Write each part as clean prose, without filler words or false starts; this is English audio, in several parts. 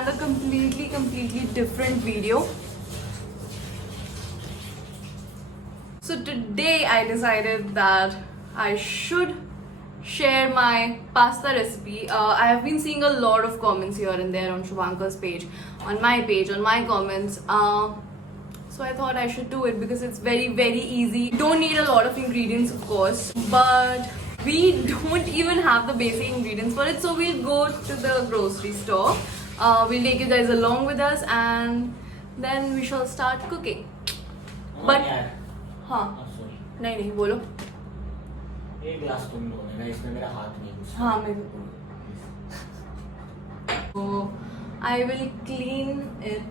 and a completely different video. So today I decided that I should share my pasta recipe. I have been seeing a lot of comments here and there on Shubhankar's page, on my comments. So I thought I should do it because it's very easy. You don't need a lot of ingredients, of course, but we don't even have the basic ingredients for it. So we'll go to the grocery store. We'll take you guys along with us, and then we shall start cooking. But हाँ नहीं बोलो. एक glass तुम लो ना, इसमें मेरा हाथ नहीं घुसा. हाँ मैं भी. So I will clean it.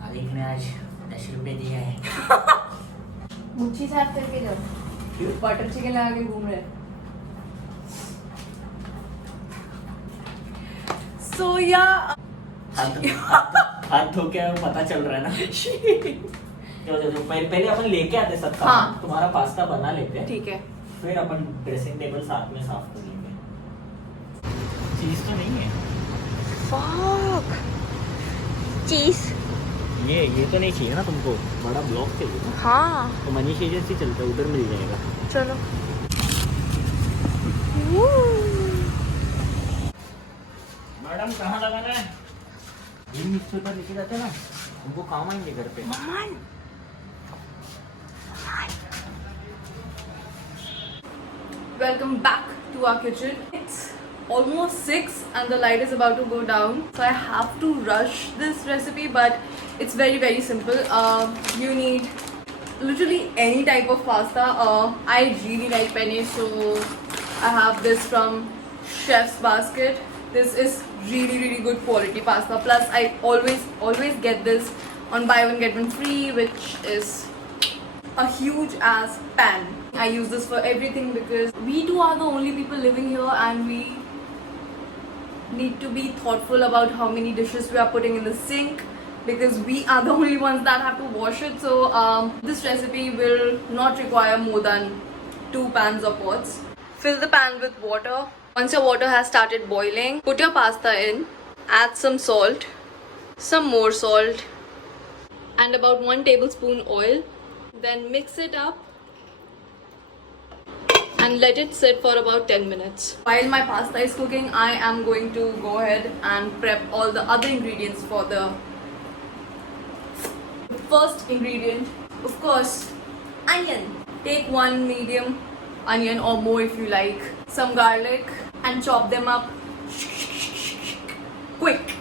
मालिक ने आज 10 रुपए दिया है. मुच्छी साफ करके जाओ. क्यों? बटर चिकन लगा के घूम रहे. So yeah. हाथ धो के पता चल रहा है ना. चलो पहले अपन लेके आते सब सामान. हाँ. तुम्हारा पास्ता बना लेते हैं. ठीक है. फिर अपन ड्रेसिंग टेबल साथ में साफ कर लेंगे. चीज तो नहीं है. Fuck. चीज. ये तो नहीं चाहिए ना तुमको. बड़ा ब्लॉक चाहिए ना. हाँ. तो मनीष एजेंसी चलता है, उधर मिल जाएगा. चलो. मैडम कहाँ लगाना है? ग्रीन न्यूज़ पेपर लेके जाते हैं ना, उनको काम आएंगे घर पे. Welcome back to our kitchen. It's almost 6 and the light is about to go down, so I have to rush this recipe, but it's very simple. You need literally any type of pasta. I really like penne, so I have this from Chef's Basket. This is really good quality pasta. Plus I always get this on buy one get one free, which is a huge ass pan. I use this for everything because we two are the only people living here, and we need to be thoughtful about how many dishes we are putting in the sink, because we are the only ones that have to wash it. So this recipe will not require more than 2 pans or pots. Fill the pan with water. Once your water has started boiling, put your pasta in, add some salt, some more salt, and about 1 tablespoon oil. Then mix it up and let it sit for about 10 minutes. While my pasta is cooking, I am going to go ahead and prep all the other ingredients for the first ingredient. Of course, onion. Take 1 medium onion or more if you like. Some garlic and chop them up quick.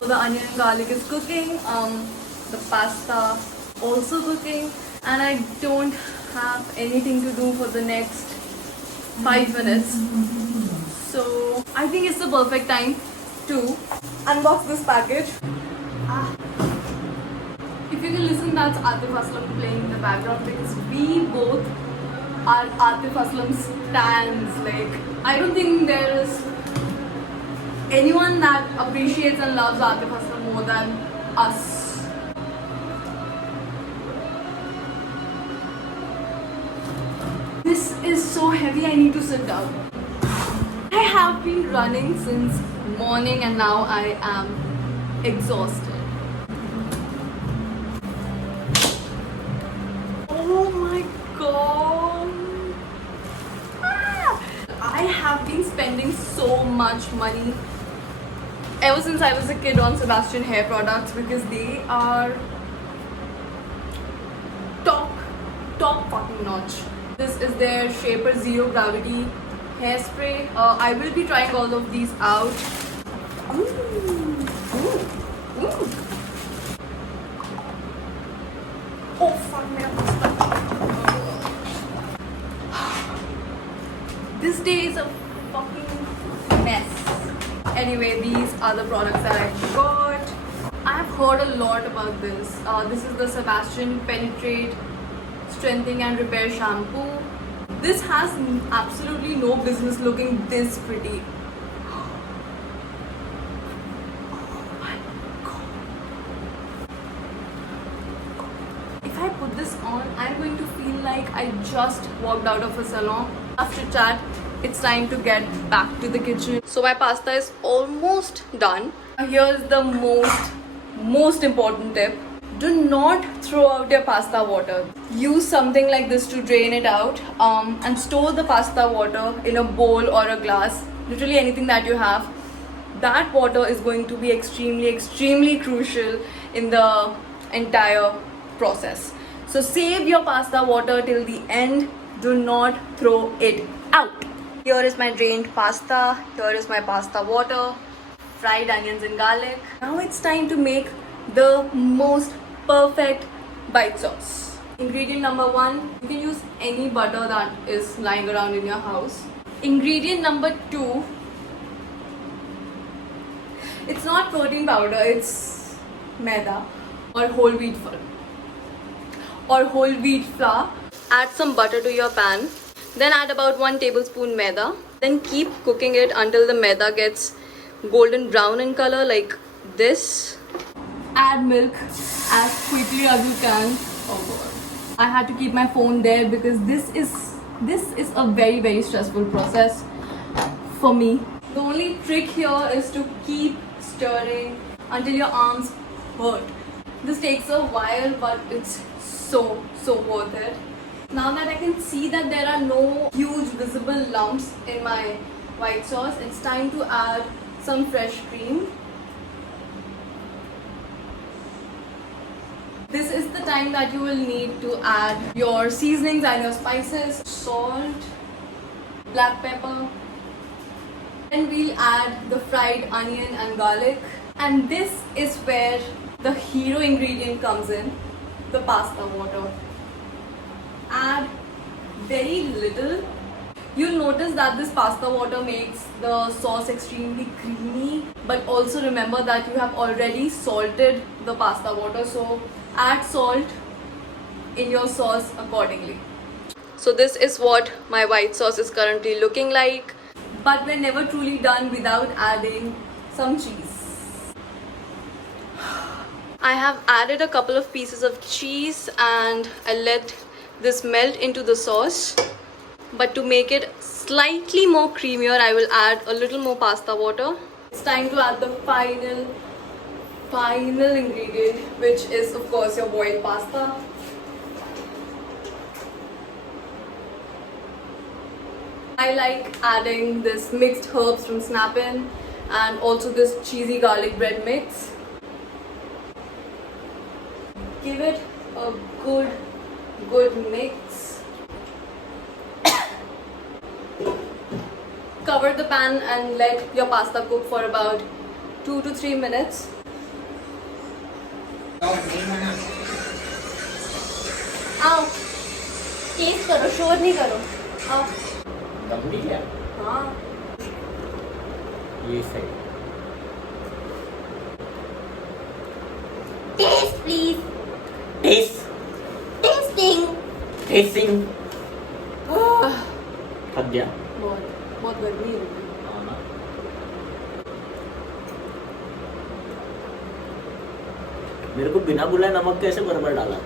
So the onion and garlic is cooking, the pasta also cooking, and I don't have anything to do for the next 5 minutes. So I think it's the perfect time to unbox this package. If you can listen, that's Atif Aslam playing in the background, because we both are Atif Aslam stans. Like, I don't think there is anyone that appreciates and loves Atif Aslam more than us. This is so heavy, I need to sit down. I have been running since morning and now I am exhausted. Oh my god! I have been spending so much money ever since I was a kid on Sebastian hair products, because they are top fucking notch. This is their Shaper Zero Gravity hairspray. I will be trying all of these out. Ooh. Oh fuck, my this day is a fucking mess. Anyway, these are the products that I got. I have heard a lot about this. This is the Sebastian Penetrate Strengthening and Repair Shampoo. This has absolutely no business looking this pretty. Oh my put this on, I'm going to feel like I just walked out of a salon. After chat, it's time to get back to the kitchen. So my pasta is almost done. Now here's the most important tip. Do not throw out your pasta water. Use something like this to drain it out, and store the pasta water in a bowl or a glass, literally anything that you have. That water is going to be extremely crucial in the entire process. So save your pasta water till the end. Do not throw it out. Here is my drained pasta. Here is my pasta water, fried onions and garlic. Now it's time to make the most perfect bite sauce. Ingredient number 1, you can use any butter that is lying around in your house. Ingredient number 2, it's not protein powder, it's maida or whole wheat flour. Add some butter to your pan. Then add about 1 tablespoon maida. Then keep cooking it until the maida gets golden brown in color like this. Add milk as quickly as you can. Oh god, I had to keep my phone there because this is a very stressful process for me. The only trick here is to keep stirring until your arms hurt. This takes a while, but it's so worth it. Now that I can see that there are no huge visible lumps in my white sauce, it's time to add some fresh cream. This is the time that you will need to add your seasonings and your spices, salt, black pepper. Then we'll add the fried onion and garlic. And this is where the hero ingredient comes in, the pasta water. Add very little. You'll notice that this pasta water makes the sauce extremely creamy, but also remember that you have already salted the pasta water, so add salt in your sauce accordingly. So this is what my white sauce is currently looking like, but we're never truly done without adding some cheese. I have added a couple of pieces of cheese and I let this melt into the sauce. But to make it slightly more creamier, I will add a little more pasta water. It's time to add the final ingredient, which is of course your boiled pasta. I like adding this mixed herbs from Snap-in and also this cheesy garlic bread mix. Give it a good mix. Cover the pan and let your pasta cook for about 2 to 3 minutes. आओ, test करो, शोर नहीं करो. आओ. दम नहीं क्या? हाँ. ये सही. Taste please. Tasting. थक गया. बहुत गर्मी है. हाँ ना. मेरे को बिना बुलाए नमक कैसे बराबर डाला?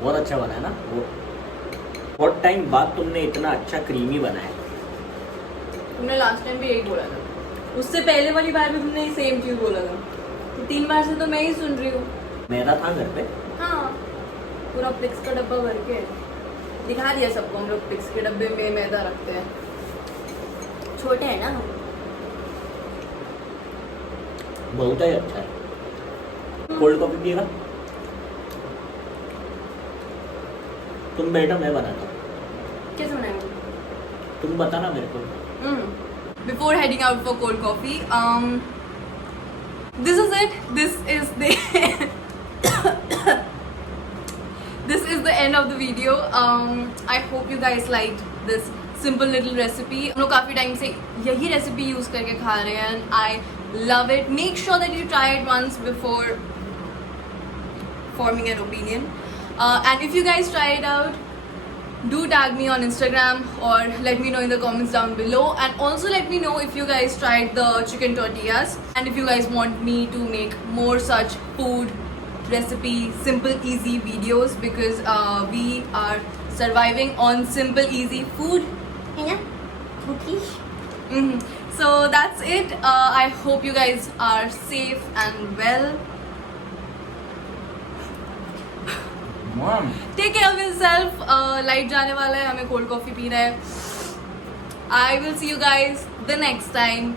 बहुत अच्छा बना है ना वो. बहुत टाइम बाद तुमने इतना अच्छा क्रीमी बनाया. तुमने लास्ट टाइम भी यही बोला था. उससे पहले वाली बार भी तुमने सेम चीज बोला था. तो 3 बार से तो मैं ही सुन रही हूँ. मैदा था घर पे. हाँ, पूरा पिक्स का डब्बा भर के दिखा दिया सबको. हम लोग पिक्स के डब्बे में मैदा रखते हैं. छोटे हैं ना. बहुत ही अच्छा है. कोल्ड कॉफी पिएगा? तुम बैठो, मैं बनाता हूँ. कैसे बनाएंगे? तुम बताना मेरे को. Before heading out for cold coffee, this is it. This is the end of the video. I hope you guys liked this simple little recipe. हम लोग काफ़ी टाइम से यही रेसिपी यूज़ करके खा रहे हैं. I love it. Make sure that you try it once before forming an opinion. And if you guys try it out, do tag me on Instagram or let me know in the comments down below, and also let me know if you guys tried the chicken tortillas and if you guys want me to make more such food recipe simple easy videos, because we are surviving on simple easy food. Yeah, cookies. So that's it. I hope you guys are safe and well. Mom. Take care of yourself. Light जाने वाला है, हमें cold coffee पीना है. I will see you guys the next time.